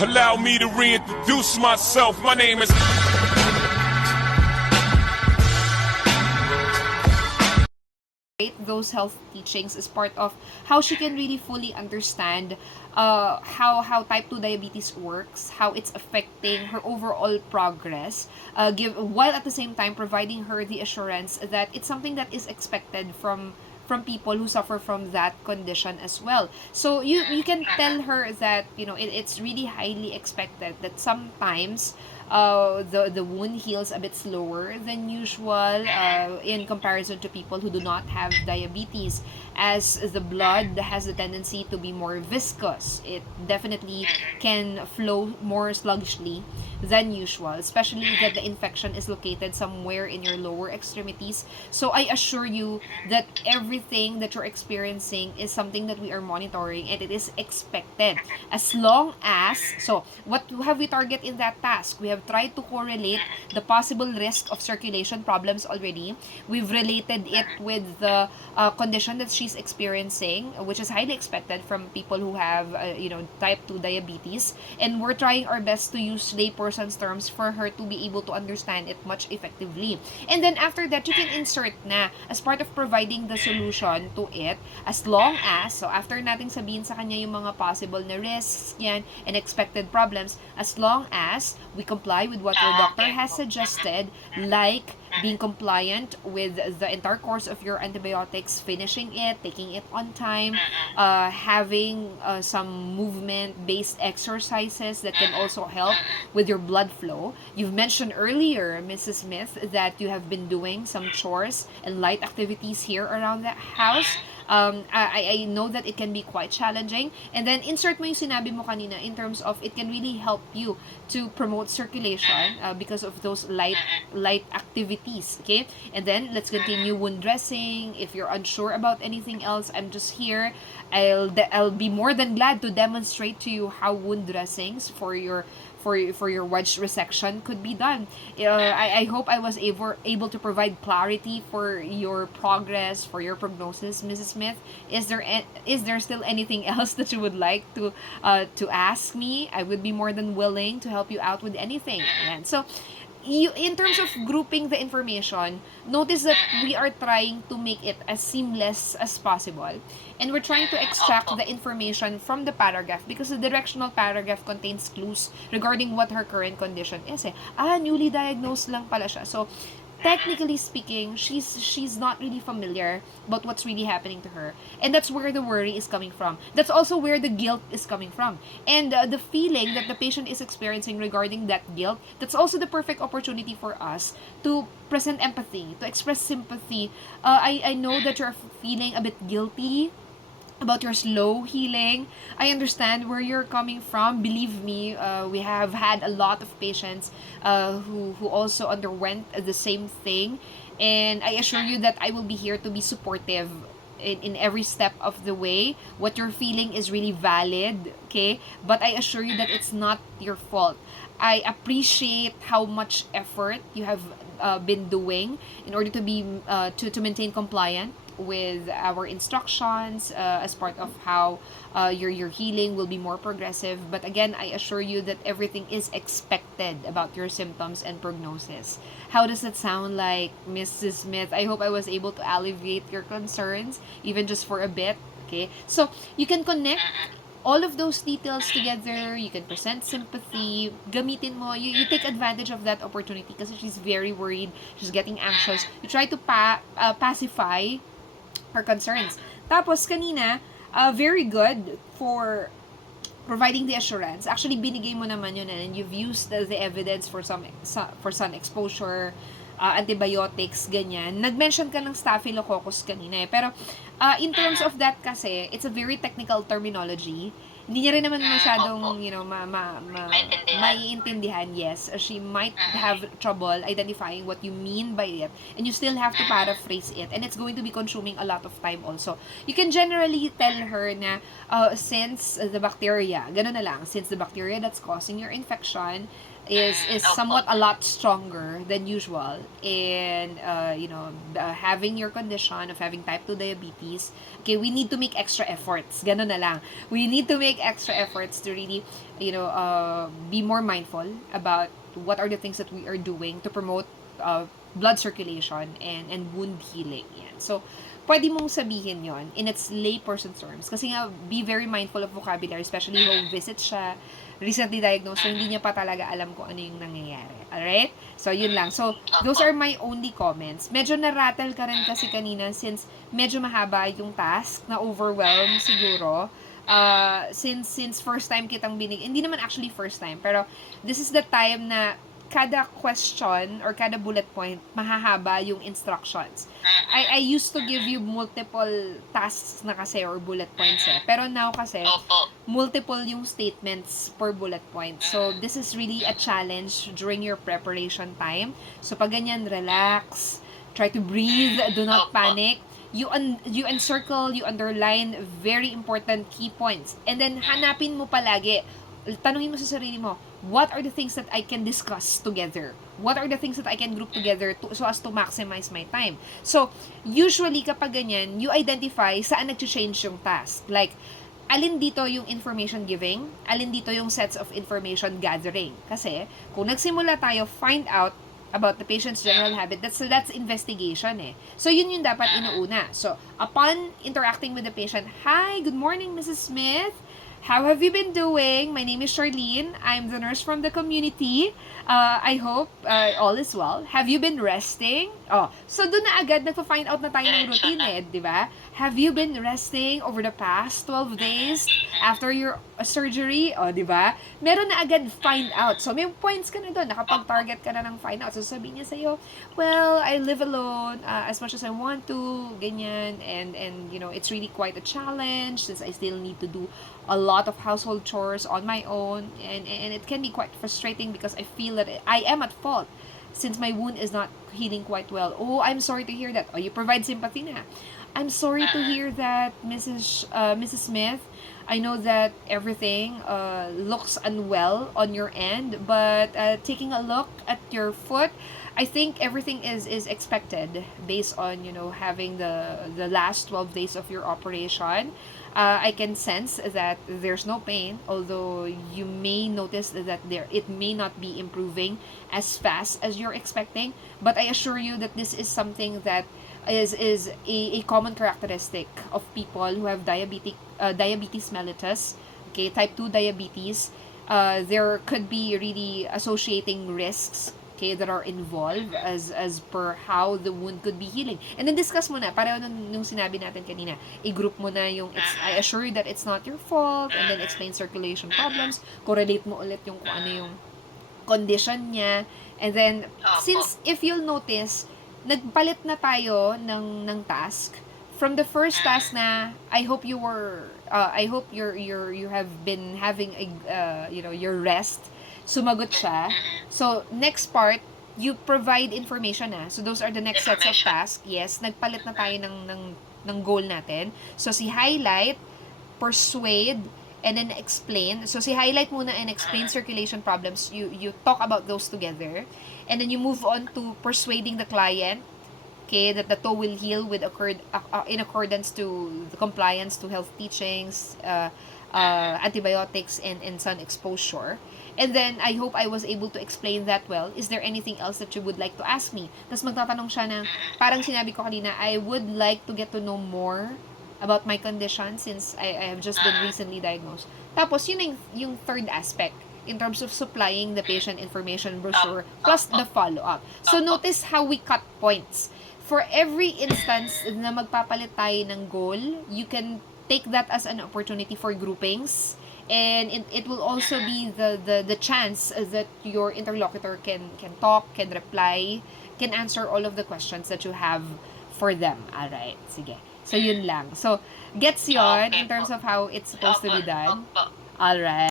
Allow me to reintroduce myself. My name is... Those health teachings is part of how she can really fully understand how type 2 diabetes works, how it's affecting her overall progress, while at the same time providing her the assurance that it's something that is expected from people who suffer from that condition as well. So you can tell her that it's really highly expected that sometimes the wound heals a bit slower than usual in comparison to people who do not have diabetes, as the blood has a tendency to be more viscous. It definitely can flow more sluggishly than usual, especially that the infection is located somewhere in your lower extremities. So I assure you that everything that you're experiencing is something that we are monitoring, and it is expected. As long as, so what have we target in that task? We have tried to correlate the possible risk of circulation problems already. We've related it with the condition that she's experiencing, which is highly expected from people who have type 2 diabetes, and we're trying our best to use layperson's terms for her to be able to understand it much effectively. And then after that, you can insert na as part of providing the solution to it, as long as, so after nating sabihin sa kanya yung mga possible na risks yan and expected problems, as long as we comply with what your doctor has suggested, like being compliant with the entire course of your antibiotics, finishing it, taking it on time, having some movement-based exercises that can also help with your blood flow. You've mentioned earlier, Mrs. Smith, that you have been doing some chores and light activities here around the house. I know that it can be quite challenging. And then insert mo yung sinabi mo kanina in terms of it can really help you to promote circulation because of those light activities. Okay? And then let's continue wound dressing. If you're unsure about anything else, I'm just here. I'll be more than glad to demonstrate to you how wound dressings for your wedge resection could be done. I hope I was able to provide clarity for your progress, for your prognosis, Mrs. Smith. Is there still anything else that you would like to ask me? I would be more than willing to help you out with anything. And so, in terms of grouping the information, notice that we are trying to make it as seamless as possible. And we're trying to extract the information from the paragraph because the directional paragraph contains clues regarding what her current condition is. Newly diagnosed lang pala siya. So, technically speaking, she's not really familiar about what's really happening to her, and that's where the worry is coming from. That's also where the guilt is coming from, and the feeling that the patient is experiencing regarding that guilt. That's also the perfect opportunity for us to present empathy, to express sympathy. I know that you're feeling a bit guilty about your slow healing. I understand where you're coming from. Believe me, we have had a lot of patients who also underwent the same thing. And I assure you that I will be here to be supportive in every step of the way. What you're feeling is really valid, okay? But I assure you that it's not your fault. I appreciate how much effort you have been doing in order to be to maintain compliant with our instructions as part of how your healing will be more progressive. But again, I assure you that everything is expected about your symptoms and prognosis. How does it sound like, Mrs. Smith? I hope I was able to alleviate your concerns, even just for a bit. Okay, so you can connect all of those details together. You can present sympathy. Gamitin mo. You take advantage of that opportunity kasi she's very worried. She's getting anxious. You try to pacify her concerns. Tapos, kanina, very good for providing the assurance. Actually, binigay mo naman yun, and you've used the evidence for sun exposure, antibiotics, ganyan. Nag-mention ka ng staphylococcus kanina eh. Pero, in terms of that kasi, it's a very technical terminology. Hindi niya rin naman masyadong, maiintindihan. Yes, she might have trouble identifying what you mean by it, and you still have to paraphrase it, and it's going to be consuming a lot of time also. You can generally tell her na, since the bacteria, ganun na lang, since the bacteria that's causing your infection is somewhat a lot stronger than usual, and having your condition of having type 2 diabetes, okay, we need to make extra efforts. Ganun na lang. We need to make extra efforts to really be more mindful about what are the things that we are doing to promote blood circulation and wound healing. Yan. So pwede mong sabihin yon in its layperson terms. Kasi nga, be very mindful of vocabulary, especially home visit siya, recently diagnosed, so hindi niya pa talaga alam kung ano yung nangyayari. Alright? So, yun lang. So, those are my only comments. Medyo na-rattle ka rin kasi kanina since medyo mahaba yung task, na overwhelm siguro. Since first time kitang hindi naman actually first time, pero this is the time na kada question or kada bullet point, mahahaba yung instructions. I used to give you multiple tasks na kasi or bullet points eh. Pero now kasi, multiple yung statements per bullet point. So, this is really a challenge during your preparation time. So, pag ganyan, relax, try to breathe, do not panic. You encircle, you underline very important key points. And then, hanapin mo palagi, tanungin mo sa sarili mo, what are the things that I can discuss together? What are the things that I can group together so as to maximize my time? So, usually kapag ganyan, you identify saan nag-change yung task. Like, alin dito yung information giving, alin dito yung sets of information gathering. Kasi, kung nagsimula tayo, find out about the patient's general habit, that's investigation eh. So, yun yung dapat inuuna. So, upon interacting with the patient, hi, good morning, Mrs. Smith. How have you been doing? My name is Charlene. I'm the nurse from the community. I hope all is well. Have you been resting? Oh, so doon na agad nagpa-find out na tayo ng routine eh, di ba? Have you been resting over the past 12 days after your surgery? Oh, di ba? Meron na agad find out. So may points ka na doon. Nakapag-target ka na ng find out. So sabihin niya sa'yo, well, I live alone as much as I want to, ganyan. And it's really quite a challenge since I still need to do a lot of household chores on my own, and it can be quite frustrating because I feel that I am at fault since my wound is not healing quite well. Oh, I'm sorry to hear that. Oh, you provide sympathy na. I'm sorry to hear that, Mrs. Smith. I know that everything looks unwell on your end, but taking a look at your foot, I think everything is expected based on having the last 12 days of your operation. I can sense that there's no pain, although you may notice that it may not be improving as fast as you're expecting. But I assure you that this is something that is a common characteristic of people who have diabetes mellitus, okay, type 2 diabetes. There could be really associating risks, okay, that are involved as per how the wound could be healing. And then discuss mo na, pareho nung sinabi natin kanina, i-group mo na yung, I assure you that it's not your fault, and then explain circulation problems, correlate mo ulit yung kung ano yung condition niya, and then, since, if you'll notice, nagpalit na tayo ng task, from the first task na, I hope you have been having your rest, sumagot siya. So, next part, you provide information na. So, those are the next sets of tasks. Yes, nagpalit na tayo ng goal natin. So, si highlight, persuade, and then explain. So, si highlight muna and explain circulation problems. You talk about those together. And then you move on to persuading the client, okay, that the toe will heal in accordance to the compliance to health teachings, antibiotics, and sun exposure. And then, I hope I was able to explain that well. Is there anything else that you would like to ask me? Tapos magtatanong siya na, parang sinabi ko kanina, I would like to get to know more about my condition since I have just been recently diagnosed. Tapos, yun yung third aspect in terms of supplying the patient information brochure plus the follow-up. So, notice how we cut points. For every instance na magpapalit tayo ng goal, you can take that as an opportunity for groupings. And it will also be the chance that your interlocutor can talk, can reply, can answer all of the questions that you have for them. Alright, sige. So, yun lang. So, gets yon in terms of how it's supposed to be done. Alright.